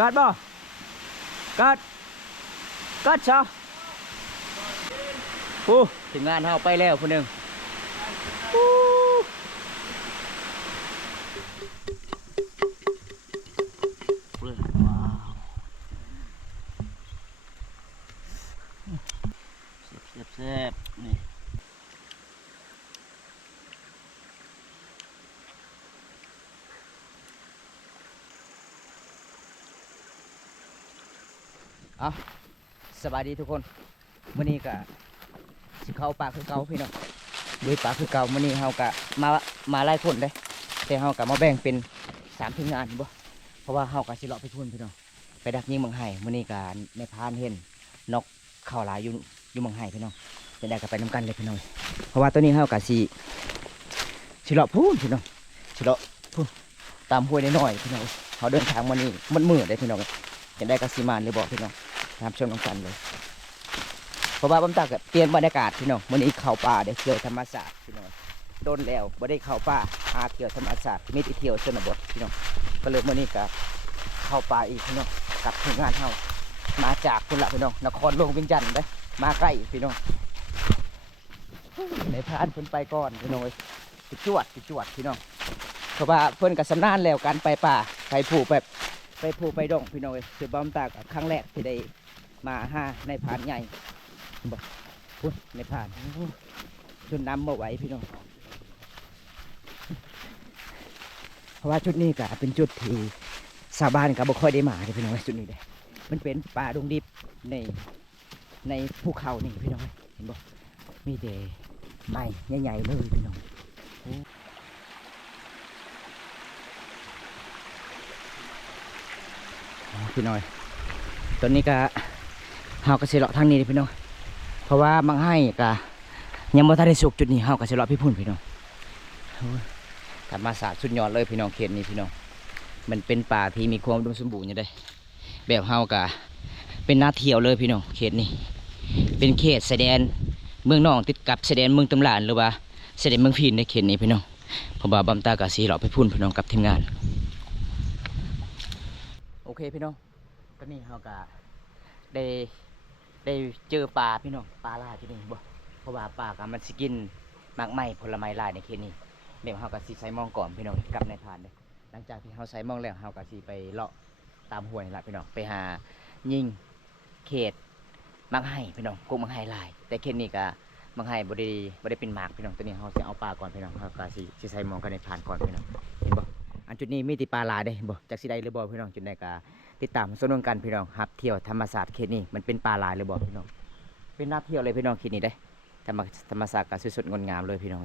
กัดบ่กัดกัดชาโอ้ถึงงานเฮาไปแล้วคนหนึ่งแซ่บนี่เอาสบายดีทุกคนมื้อนี้ก็สิเข้าป่าคือเก่าพี่น้องด้วยป่าคือเก่ามื้อนี้เฮาก็มาหลายคนเด้แต่เฮาก็มาแบ่งเป็น3ทีมงานบ่เพราะว่าเฮาก็สิเลาะไปพุ่นพี่น้องไปดักยิงเมืองไห้มื้อนี้ก็ในพานเห็นนกเข้าหลายอยู่เมืองไห้พี่น้องจะได้ก็ไปนำกันเลยพี่น้องเพราะว่าตัวนี้เฮาก็สิเลาะพุ่นพี่น้องสิเลาะพุ่นตามห้วยน้อยๆพี่น้องเฮาเดินทางมื้อนี้มันมืดได้พี่น้องจะได้ก็สิมานหรือบ่พี่น้องตามชมน้องกันเลยเพราะว่าบำตาก็เปลี่ยนบรรยากาศพี่น้องวันนี้เข้าป่าได้เที่ยวธรรมศาสตร์พี่น้องโดนแล้วไม่ได้เข้าป่าหาเที่ยวธรรมศาสตร์มีแต่เที่ยวชนบทพี่น้องก็เลยวันนี้ก็เข้าป่าอีกพี่น้องกับทีมงานเฮามาจากคุณละพี่น้องนครหลวงเวียงจันทร์ได้มาใกล้พี่น้องในพานเพิ่นไปก่อนพี่น้องไปจวดพี่น้องเพราะว่าเพิ่นก็สำนานแล้วการไปป่าไปผูแบบไปผูไปดงพี่น้องคือบำตากับครั้งแรกที่ได้มาห้าในพานใหญ่บอกในพานจนน้ำมาไหวพี่น้องเพราะว่าจุดนี้ก็เป็นจุดที่ชาวบ้านก็บ่ค่อยได้มาเลยพี่น้องจุดนี้เลยมันเป็นป่าดงดิบในภูเขานี่พี่น้องเห็นบอกมีแต่ไม้ใหญ่ๆเลยพี่น้องพี่น้อยตอนนี้ก็เฮาก็สิเลาะทางนี้พี่น้องเพราะว่าบางให้ก็ยังบ่ทันได้สุกจุดนี้เฮาก็สิเลาะพี่พุ่นพี่น้องธรรมศาสตร์สุดยอดเลยพี่น้องเขตนี้พี่น้องมันเป็นป่าที่มีความอุดมสมบูรณ์อยู่ได้แบบเฮาก็เป็นน่าเที่ยวเลยพี่น้องเขตนี้เป็นเขตชายแดนเมืองนองติดกับชายแดนเมืองตำหลานหรือว่าชายแดนเมืองพีนในเขตนี้พี่น้องเพราะว่าบำตาก็สิเลาะพี่พุ่นพี่น้องกับทีมงานโอเคพี่น้องตอนนี้เฮาก็ได้เจอปลาพี่น้องปลาลายที่นี่บ่เพราะว่าปลาก็มันสิกินมากไม้ผลไม้ลายในเขตนี้เดี๋ยวเฮาก็สิใส่มองก่อนพี่น้องกลับในพานเลยหลังจากที่เฮาใส่มองแล้วเฮาก็สิไปเลาะตามห้วยละพี่น้องไปหายิงเขตมักไห้พี่น้องกุ้งมักไห้ลายแต่เขตนี้ก็มักไห้บ่ได้เป็นหมากพี่น้องตัวนี้เฮาสิเอาปลาก่อนพี่น้องเฮาก็สิใส่มองกันในพานก่อนพี่น้องเห็นบ่อันจุดนี้มีแต่ปลาลายเด้บ่จักสิได้หรือบ่พี่น้องจุดใดก็ติดตามสนุนกันพี่น้องครับเที่ยวธรรมศาสตร์เขตนี้มันเป็นป่าลายเลยบอกพี่น้องเป็นน่าเที่ยวเลยพี่น้องเขตนี้ได้ธรรมศาสตร์ก็สุดๆงดงามเลยพี่น้อง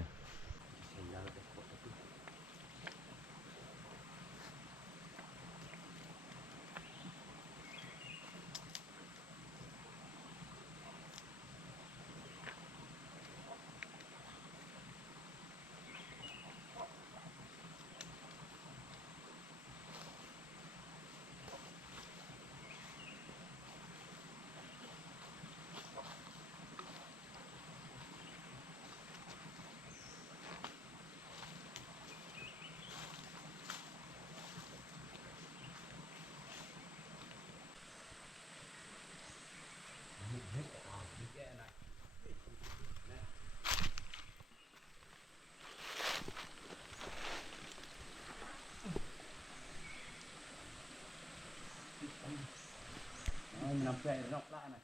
น้ำแร่นกละนะ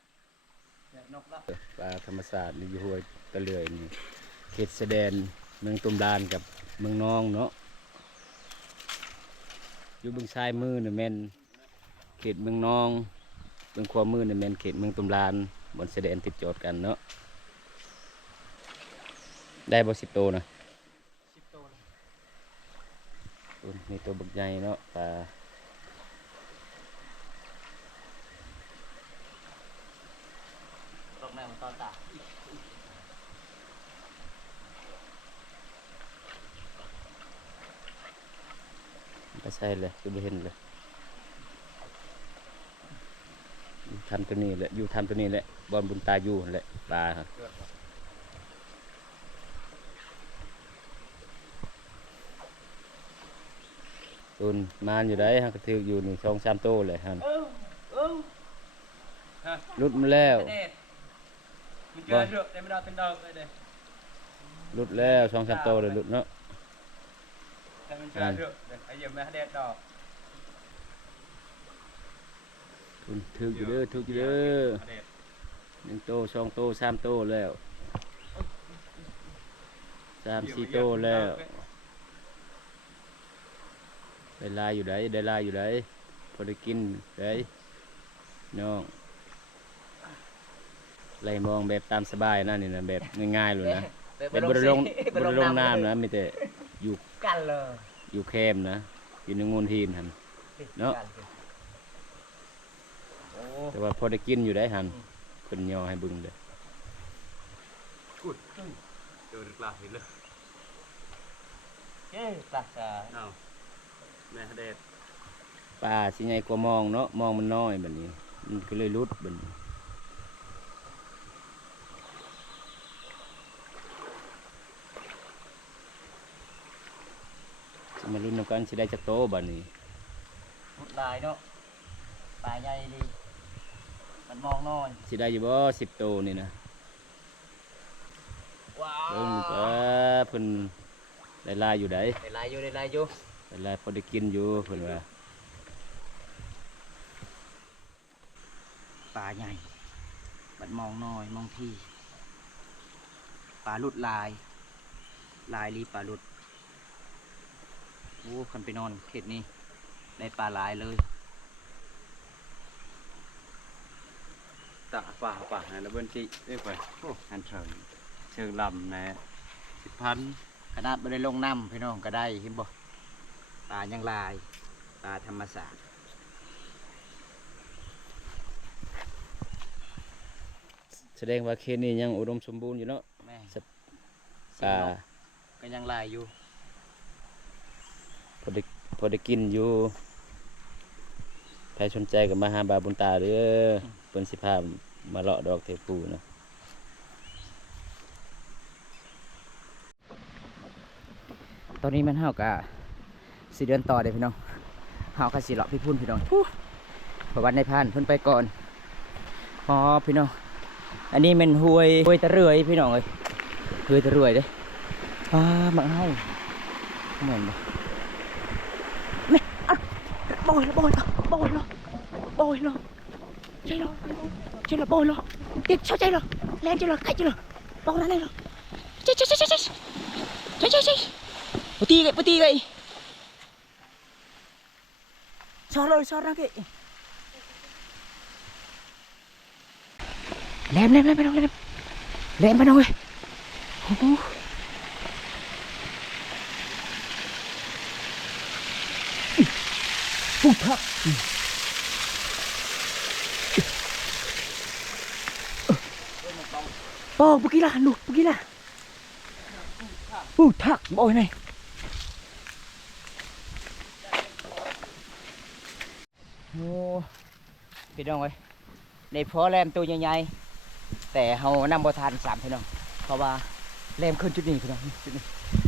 นกละปลาธรรมศาสตร์นี่อยู่ห้วยตะเลื่อยนี่เขตชายแดนเมืองตุมดานกับเมืองนองเนาะอยู่เบื้องซ้ายมือเนี่ยแม่นเขตเมืองนองเบื้องขวามือเนี่ยแม่นเขตเมืองตุมดานบนชายแดนติดจอดกันเนาะได้บ่10 โตนะ10 โตมีตัวบักใหญ่เนาะปลาลงแม่มันต่อตาไปใส่เลยคือไม่เห็นเลยทำตัวนี้แหละอยู่ทำตัวนี้แหละบอลบุญตาอยู่แหละปลา ตุนมานอยู่ได้ฮักกระถืออยู่นี่2-3โตเลยฮันลุดมาแล้ว มันเจอเรื่องแต่ไม่ได้เป็นดอกเลยเด้ ลุดแล้ว2-3โตเลยลุดเนาะ แต่มันเจอเรื่องไอ้เหี้ยแม่แดดดอก ตุนถืออยู่เด้อถืออยู่เด้อ1โต2โต3โตแล้ว3-4โตแล้วได้ลายอยู่ได้ได้ลายอยู่ได้พอได้กินได้น้องไล่มองแบบตามสบายนะนี่นะแบบง่ายๆเลยนะแบบบริลงน้ำนะมีแต่อยู่ กันเลย อยู่แคมป์นะอยู่ในงูนทีนหันเนาะแต่ว่าพอได้กินอยู่ได้หันเป็นยอให้บึงเลย กุดเจอหลักเห็นเลย เย้ตักกะ เอาแม่แดด ปลาสิใหญ่กว่ามองเนาะมองมันน้อยแบบนี้มันก็เลยรุดแบบนี้สิมาลุ้นนำกันสิได้จักโตบัดนี้ พุดลายเนาะปลาใหญ่ดีมันมองน้อย สิได้อยู่บ่10โตนี่นะ ว้า เพิ่นก็เพิ่นได้ลายอยู่ได้ ได้ลายอยู่ได้ลายอยู่ ได้ลายพอได้กินอยู่เพิ่นว่า ปลาใหญ่มันมองน้อยมองพี่ปลาหลุดลายรีปลาหลุดโอ้คันไปนอนเขตนี้ได้ปลาหลายเลย ตาป่านะแล้วเบิ้ลจีเอ้ยไปโอ้อันเชิงลำนะ10,000 ขนาดไม่ได้ลงน้ำพี่น้องก็ได้เห็นบ่ปลายังลายปลาธรรมศาสตร์ แสดงว่าเขตนี้ยังอุดมสมบูรณ์อยู่เนาะ แม่ ปลา ก็ยังลายอยู่ พอได้กินอยู่ใครสนใจก็มาหาบาบุญตาเด้อเพิ่นสิพามาเลาะดอกเทพูเนาะ ตอนนี้มันเฮากะสิเดือนต่อเด้พี่น้องเฮากะสิเลาะพี่พุ่นพี่น้องเพราะวันในพานเพิ่นไปก่อนอ๋อพี่น้องอันนี้เป็นห้วยตะเรื่อยพี่น้องเอ้ยห้วยตะเรื่อยเด้มังเฮาเหมือนบ่แม่อ่ะโบยละใช่เหรอโบยละติดเข้าใจเหรอแรงใจเหรอใครใจเหรอบอกนั่นเลยเหรอใช่ ปตีgậy sao ra kệ lem vào đâu ơi thật begini lah thật bôi nàyโอ้พี่น้องเอ้ยในพอแรมตัวใหญ่ๆแต่เฮานำบ่ทัน3พี่น้องเพราะว่าแรมขึ้นจุดนี้พี่น้องจุดนี้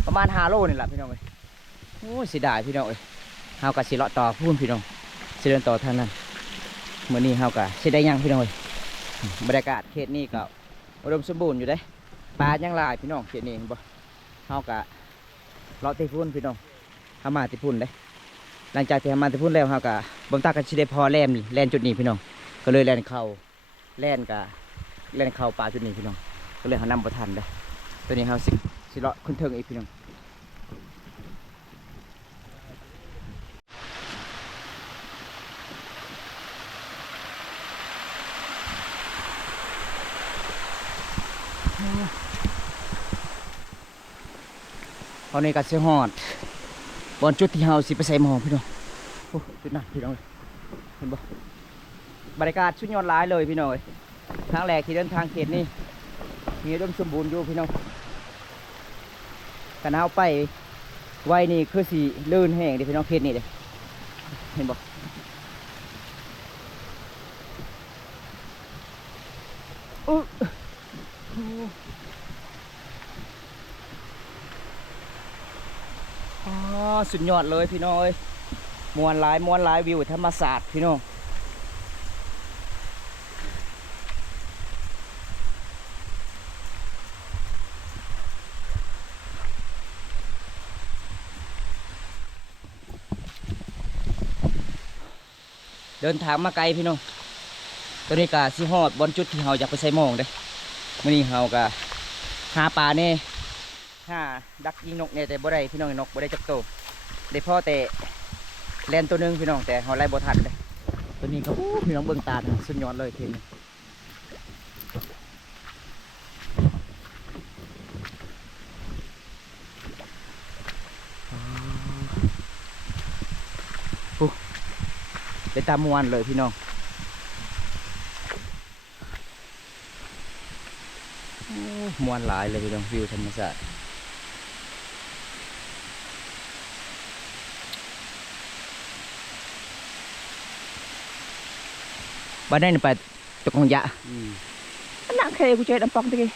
ประมาณ5โลนี่แหละพี่น้องเอ้ยโอ้เสียดายพี่น้องเอ้ยเฮาก็สิเลาะต่อพุ่นพี่น้องสิเดินต่อทางนั้นมื้อนี้เฮาก็สิได้ยังพี่น้องเอ้ยบรรยากาศเขตนี้ก็อุดมสมบูรณ์อยู่เด้ปลายังหลายพี่น้องเขตนี้เห็นบ่เฮาก็เลาะที่พุ่นพี่น้องเฮามาที่พุ่นเด้หลังจากที่มาที่พุ่นแล้วเฮากะบ่ตากันสิได้พอแล่นนี่แล่นจุดนี้พี่น้องก็เลยแล่นเข้าป่าจุดนี้พี่น้องก็เลยเฮานำบ่ทันเด้อตัวนี้เฮาสิเลาะขึ้นเทิงอีกพี่น้องตอนนี้ก็สิฮอดบอนจุดที่เฮาสิไปใส่หมอพี่น้องโอ้จุดนั้นพี่น้องเห็นบ่บรรยากาศชุดยอดหลายเลยพี่น้องทางแรกที่เดินทางเขตนี้มีอุดมสมบูรณ์อยู่พี่น้องกันเฮาไปไว้นี่คือสิลื่นแห้งเด้พี่น้องเขตนี้เด้เห็นบ่สุดยอดเลยพี่น้องเอ้ย มวนหลายวิวธรรมศาสตร์พี่น้องเดินทางมาไกลพี่น้องตอนนี้ก็สิฮอดบนจุดที่เราอยากไปใส่หมองเด้มื้อนี้เราก็หาปลาแน่หาดักยิงนกเนี่ยแต่บ่ได้พี่น้องนกบ่ได้จักโตได้พ่อแต่แล่นตัวหนึงพี่น้องแต่เราไล่บ่ทันเลยตัวนี้ก็โอ้พี่น้องเบิ่งตาสุดยอดเลยทีนี้เป็นตามวนเลยพี่น้องมวนหลายเลยพี่น้องวิวธรรมชาติบ้านได้ไปตกของยะนักเคกูเจอดำปองตะกี้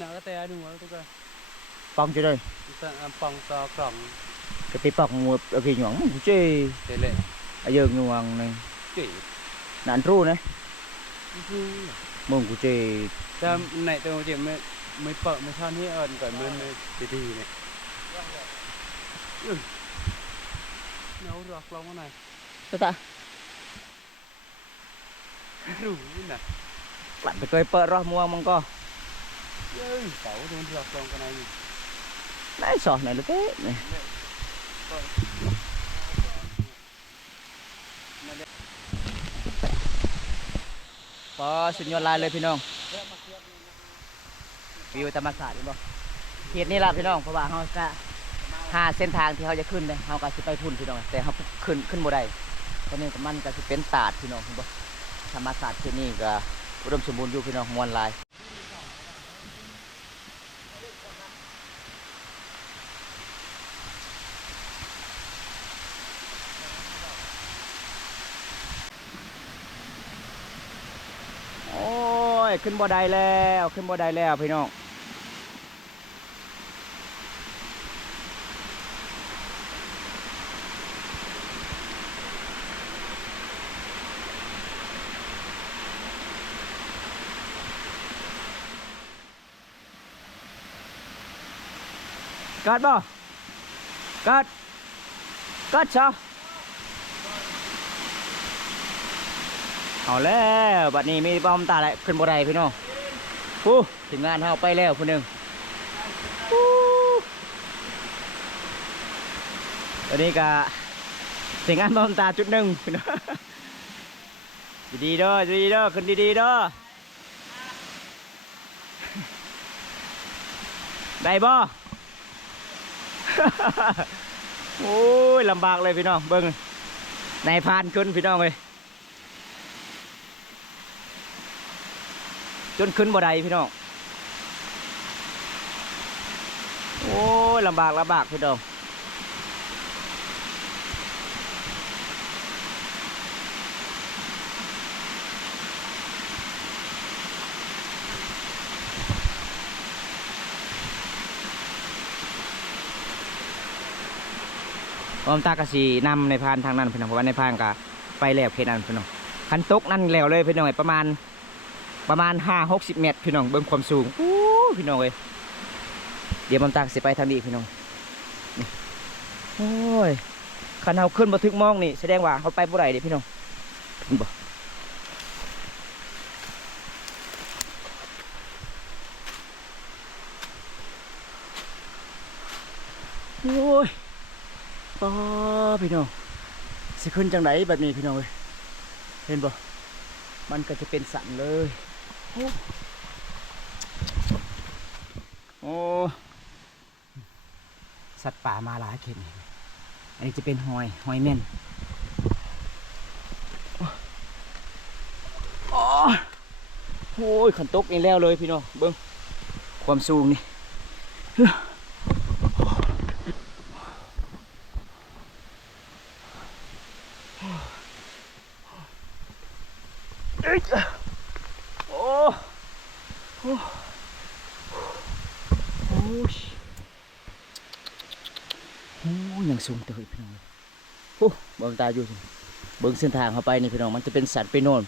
nào cái tay đừng có tôi coi ปองจะเลย phong to còng กระติปองงูở kỳ nhõngกูเจ thế lệ ở giờ nguồn này kỹ nạn ru này du môngกูเจ ta này tôi chỉ mới pợ mới than hết ơn cả mới đi này nấu rọc lòng cái này sao ta rủ nè bạn phải coi pợ ro mua mong co sáu luôn rọc lòng cái này đấy sọ này là thế này cóสุดยอดลายเลยพี่น้องวิวธรรมศาสตร์เห็นบ่เขตนี้ล่ะพี่น้องเพราะว่าเขาจะหาเส้นทางที่เขาจะขึ้นเลยเขาก็จะไปพุ่นพี่น้องแต่เขาขึ้นบ่ได้ตอนนี้ก็มันก็จะเป็นตาดพี่น้องเห็นบ่ธรรมศาสตร์ที่นี่ก็อุดมสมบูรณ์อยู่พี่น้องมวลลายโอ้ยขึ้นบ่ได้แล้วขึ้นบ่ได้แล้วพี่น้องเกิดบ่เกิดชอเอาแล้วบัดนี้มีป้อมตาแล้วขึ้นบ่ได้พี่น้องถึงงานเฮาไปแล้วผู้หนึงตอนนี้ก็ถึงงานป้อมตาจุดหนึ่งพี่น้องดีๆเด้อขึ้นดีๆเด้อได้บ่ โอ้ยลำบากเลยพี่น้องเบิ้งนายพานขึ้นพี่น้องเลยจนขึ้นบ่ได้พี่น้องโอ้ยลำบากพี่น้องพร้อมตากระสีนำในพานทางนั้นพี่น้องเพราะว่าในพานก็ไปแล้วเขตนั้นพี่น้องคันตกนั่นแล้วเลยพี่น้องประมาณ50-60 เมตรพี่น้องเบิ่งความสูงพี่น้องเลยเดี๋ยวพร้อมตากสิไปทางนี้พี่น้องนี่โอ้ยคันเราขึ้นมาถึงมองนี่แสดงว่าเขาไปบ่ได้เด้พี่น้องบ่โอ้ยป้าพี่น้องสิขึ้นจังไหนแบบนี้พี่น้องเลยเห็นบ่มันก็จะเป็นสันเลยโอ้สัตว์ป่ามาหลายเข็มอันนี้จะเป็นหอยเม่นโอ้ยขันตกนี่แล้วเลยพี่น้องเบิ้งความสูงนี่โอ้โอ้โอ้ยังสูงเตยพี่น้อง ฮู้บ่ตาอยู่เบิ่งเส้นทางเข้าไปนี่พี่น้องมันจะเป็นสันไปโน่น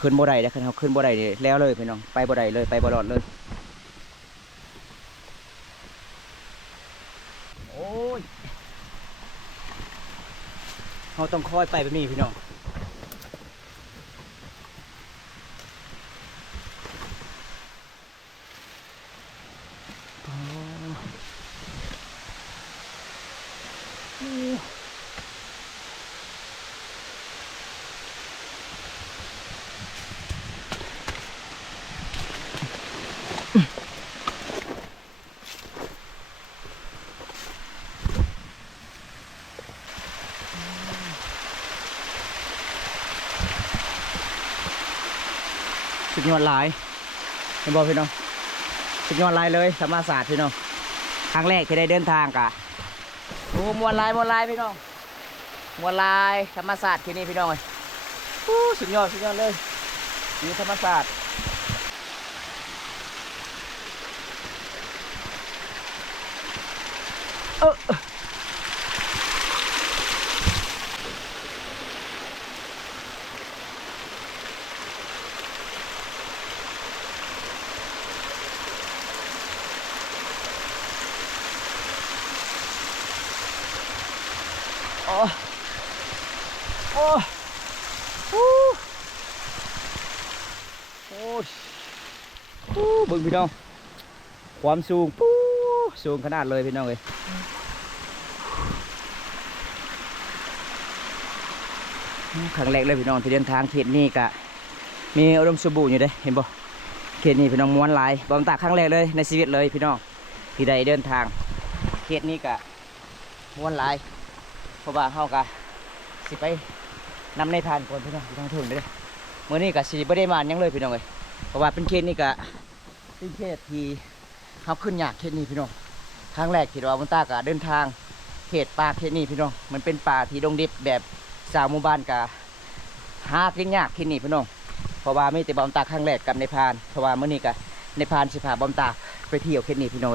ขึ้นบ่ได้แล้วคันเฮาขึ้นบ่ได้นี่แล้วเลยพี่น้องไปบ่ได้เลยไปบ่รอดเลยโอ้ยเฮาต้องคอยไปแบบนี้พี่น้องสุดยอดหลายเห็นบ่พี่น้องสุดยอดหลายเลยธรรมศาสตร์พี่น้องครั้งแรกที่ได้เดินทางกะโอ้มวนหลายพี่น้องมวนหลายธรรมศาสตร์ที่นี่พี่น้องเลยโอ้สุดยอดเลยอยู่ธรรมศาสตร์โอ้โอ้โอ้โอ้โอ้เบิ่งพี่น้องความสูงปู๊สูงขนาดเลยพี่น้องเลยครั้งแรกเลยพี่น้องที่เดินทางเขตนี้กะมีอุดมสมบูรณ์อยู่เด้เห็นบ่เขตนี้พี่น้องม้วนลายบอมตาครั้งแรกเลยในชีวิตเลยพี่น้องที่ได้เดินทางเขตนี้กะม้วนลายเพราะว่าเฮากะสิไปนำในทานก่อนพี่น้องที่ทางถึงเด้เมื่อนี้กะสิบ่ได้มาหยังเลยพี่น้องเลยเพราะว่าเป็นเขตนี้กะเป็นเขตที่เฮาขึ้นยากเขตนี้พี่น้องครั้งแรกที่ว่าบอมตากะเดินทางเขตป่าเขตนี้พี่น้องมันเป็นป่าที่ดงดิบแบบสาวหมู่บ้านกะหากินยากเขตนี้พี่น้องเพราะว่ามีแต่บอมตาครั้งแรกกับในพานเพราะว่าเมื่อนี้กะในพานสิพาบอมตาไปเที่ยวเขตนี้พี่น้อง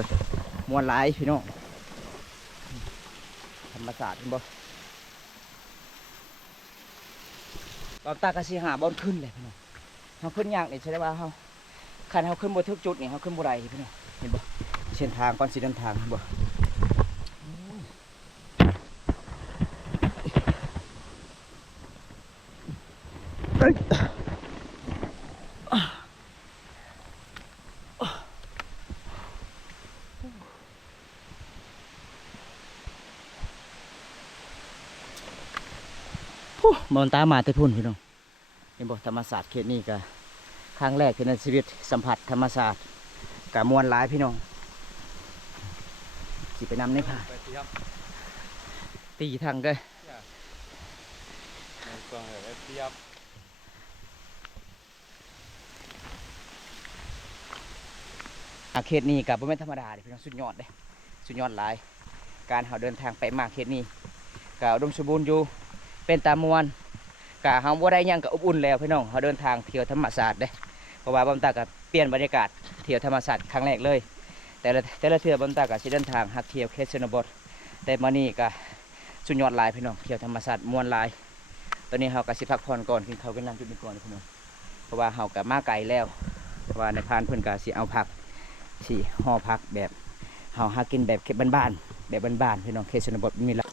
ม่วนหลายพี่น้องธรรมศาสตร์เห็นบ่บอมตากะสิหาบอลขึ้นเลยพี่น้องเฮาขึ้นยากนี่ใช่ไหมว่าเฮาคันเฮาขึ้นบ่ถึกจุดนี่เฮาขึ้นบ่ได้พี่น้องเห็นบ่เส้นทางก่อนสิเดินทางเห็นบ่บอลตามาแต่พุ่นพี่น้องเห็นบ่ธรรมศาสตร์เขตนี้ก็ครั้งแรกในชีวิตสัมผัสธรรมศาสตร์กะมวนหลายพี่น้องสิไปนำในผ่าตีทางเลยเขตนี้กับบ่แม่นธรรมดาเด้พี่น้องสุดยอดเด้สุดยอดหลายการเฮาเดินทางไปมาเขตนี้ก็อุดมสมบูรณ์อยู่เป็นตามวนกะเฮาบ่ได้หยังก็อบอุ่นแล้วพี่น้องเฮาเดินทางเที่ยวธรรมศาสตร์เด้เพราะว่าบอมตาก็เปลี่ยนบรรยากาศเที่ยวธรรมศาสตร์ครั้งแรกเลยแต่ละเทื่อบอมตาก็สิเดินทางฮักเที่ยวเขตชนบทแต่มื้อนี้ก็สุดยอดหลายพี่น้องเที่ยวธรรมศาสตร์ม่วนหลายตอนนี้เฮาก็สิพักผ่อนก่อนกินข้าวกินน้ำจุดนี้ก่อนพี่น้องเพราะว่าเฮาก็มาไกลแล้วเพราะว่าในพานเพิ่นก็สิเอาผักสิห่อผักแบบเฮาหากินแบบเขตบ้านๆแบบบ้านๆพี่น้องเขตชนบทมีละ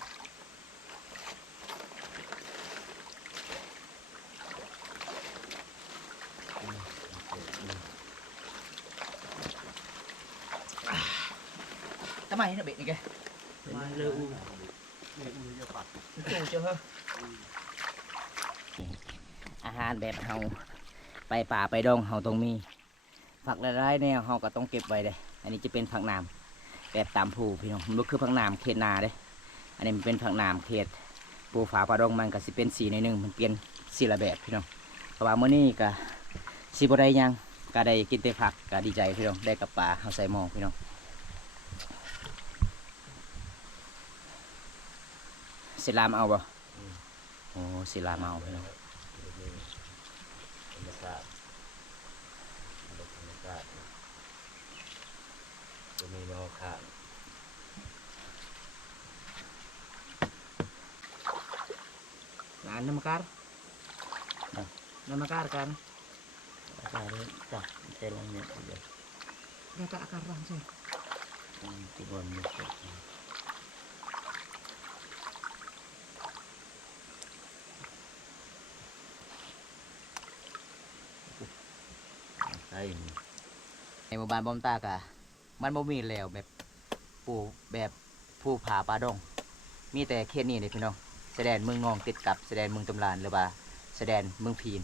ทำไมเนี่ยเบ็ดนี่แกมาเร็วเจออาหารแบบเฮาไปป่าไปดงเฮาต้องมีผักหลายๆแนวเฮาก็ต้องเก็บไว้เลยอันนี้จะเป็นผักนามแบบตามภูพี่น้องมันคือผักนามเขตนาเด้อันนี้มันเป็นผักนามเขตปูฝาปลาดงมันก็สิเป็นสีในหนึ่งมันเปลี่ยนสีละแบบพี่น้องเพราะว่ามื้อนี้ก็สิบ่ได้ยังก็ได้กินแต่ผักก็ดีใจพี่น้องได้กับปลาเฮาใส่หม้อพี่น้องศิลามเอาบ่โอ้ศิลามเอาพี่น้องธรรมศาสตร์จะมีนอข้าง namakar. Ah. Namakar kan. Akar tak jalannya juga. Gata akar lang sir. Tibon gitu. Kain. ในหมู่บ้านบอมตากะมันบ่มีแล้วแบบปลูกแบบผู้ผาป่าดงมีแต่เขตนี้เลยพี่น้องแสดงเมืองนองติดกับแสดงเมืองตำลานหรือว่าแสดงเมืองพีน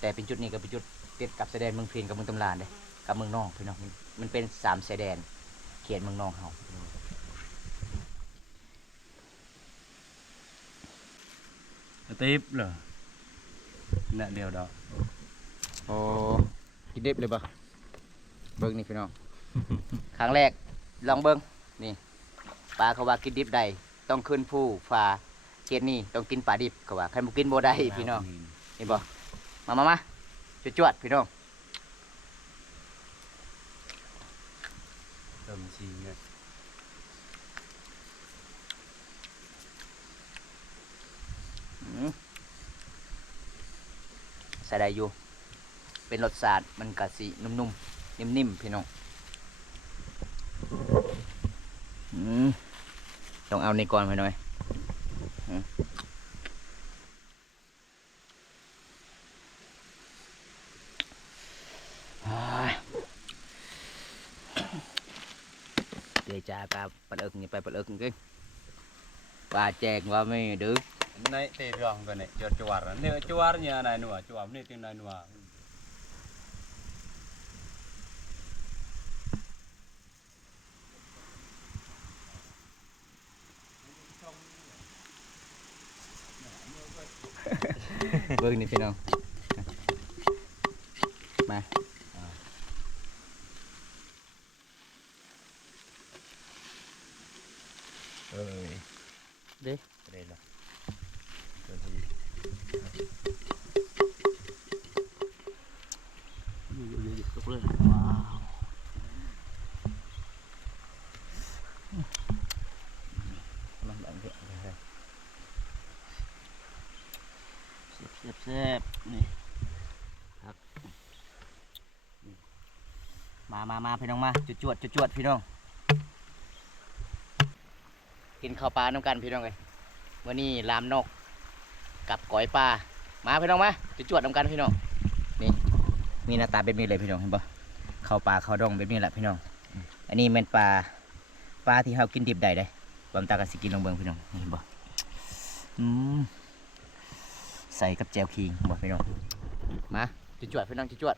แต่เป็นจุดนี้ก็เป็นจุดติดกับแสดงเมืองพีนกับเมืองตำลานเด้กับเมืองนองพี่น้องมันเป็น3ชายแดนเขตเมืองนองเฮา tiếp rồi nè điều đó โอ้กินเด็บเลยปะเบิ้งนี่พี่น้อง ครั้งแรกลองเบิ้งนี่ปลาเขาว่ากินดิบได้ต้องขึ้นผู้ฟ้าเขตนี้ต้องกินปลาดิบเขาว่าใครบ่กินบ่ได้พี่น้องเห็นบ่มาจวดๆพี่น้อง tầm xì nè ใส่ได้อยู่เป็นรสชาติมันกะสินุ่มๆนิ่มๆพี่น้องต้องเอานี่ก่อนพี่น้อยเดี๋ยวจะปลาปลาเอิกนี่ไปปลาเอิกนี่ปลาแจงว่าไม่ดื้อ này thì rong cái này cho chuột nếu chuột như này nữa chuột này tiếng này nữa เบิ้งนี่พี่น้องมาเด้ đây là ตกเลยมันแบบนี้แซ่บนี่ครับมาพี่น้องมาจวดพี่น้องกินข้าวปลาน้ำกันพี่น้องเลยวันนี้ลามนกกับก๋อยปลามาพี่น้องมาจวดน้ำกันพี่น้องนี่มีหน้าตาแบบนี้เลยพี่น้องเห็นปะข้าวปลาข้าวดองแบบนี้แหละพี่น้องอันนี้เป็นปลาที่เรากินดิบได้เลยบางตากระสิกินลงเบิ่งพี่น้องเห็นปะใส่กับแจวคิงบอกพี่น้องมาจวดพี่น้องจวด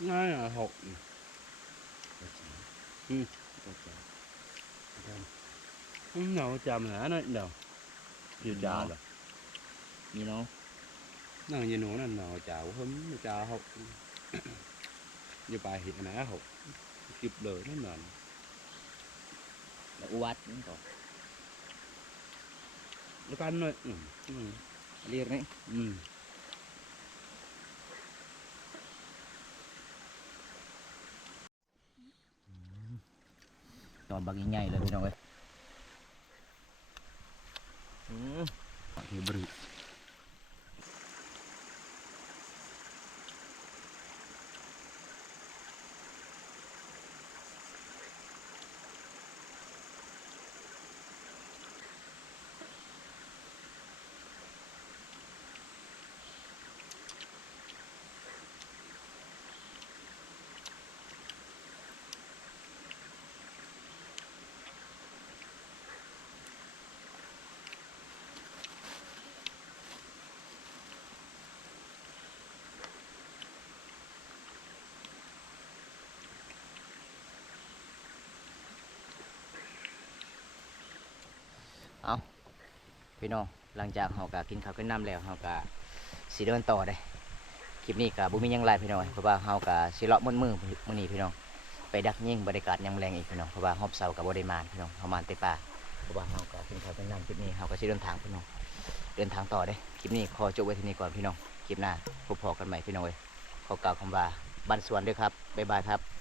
ngay là hộp nào chầm hả nó đâu chưa trà rồi นี่เนาะ nó như nó là nào trà hấm trà hộp như bài hiện nãy hộp kịp đời nó nền แล้ววัดนี่ก่อน nó canh rồi เรียกนี่ตอนบางใหญ่ๆเลยพี่น้องเอ้ยthì bự พี่น้องหลังจากเฮาก็กินข้าวกินน้ำแล้วเฮาก็สิเดินต่อได้คลิปนี้ก็บ่มีหยังหลายพี่น้องเพราะว่าเฮาก็สิเลาะมื้อมื้อนี้พี่น้องไปดักยิงบรรยากาศยามแลงอีกพี่น้องเพราะว่ารอบเช้าก็บ่ได้มาพี่น้องเฮามานแต่ป่าเพราะว่าเฮาก็กินข้าวกินน้ำคลิปนี้เฮาก็สิเดินทางพี่น้องเดินทางต่อเด้คลิปนี้ขอจบไว้ที่นี่ก่อนพี่น้องคลิปหน้าพบกันใหม่พี่น้องเอ้ยขอกล่าวคำว่าบ้านสวนด้วยครับบ๊ายบายครับ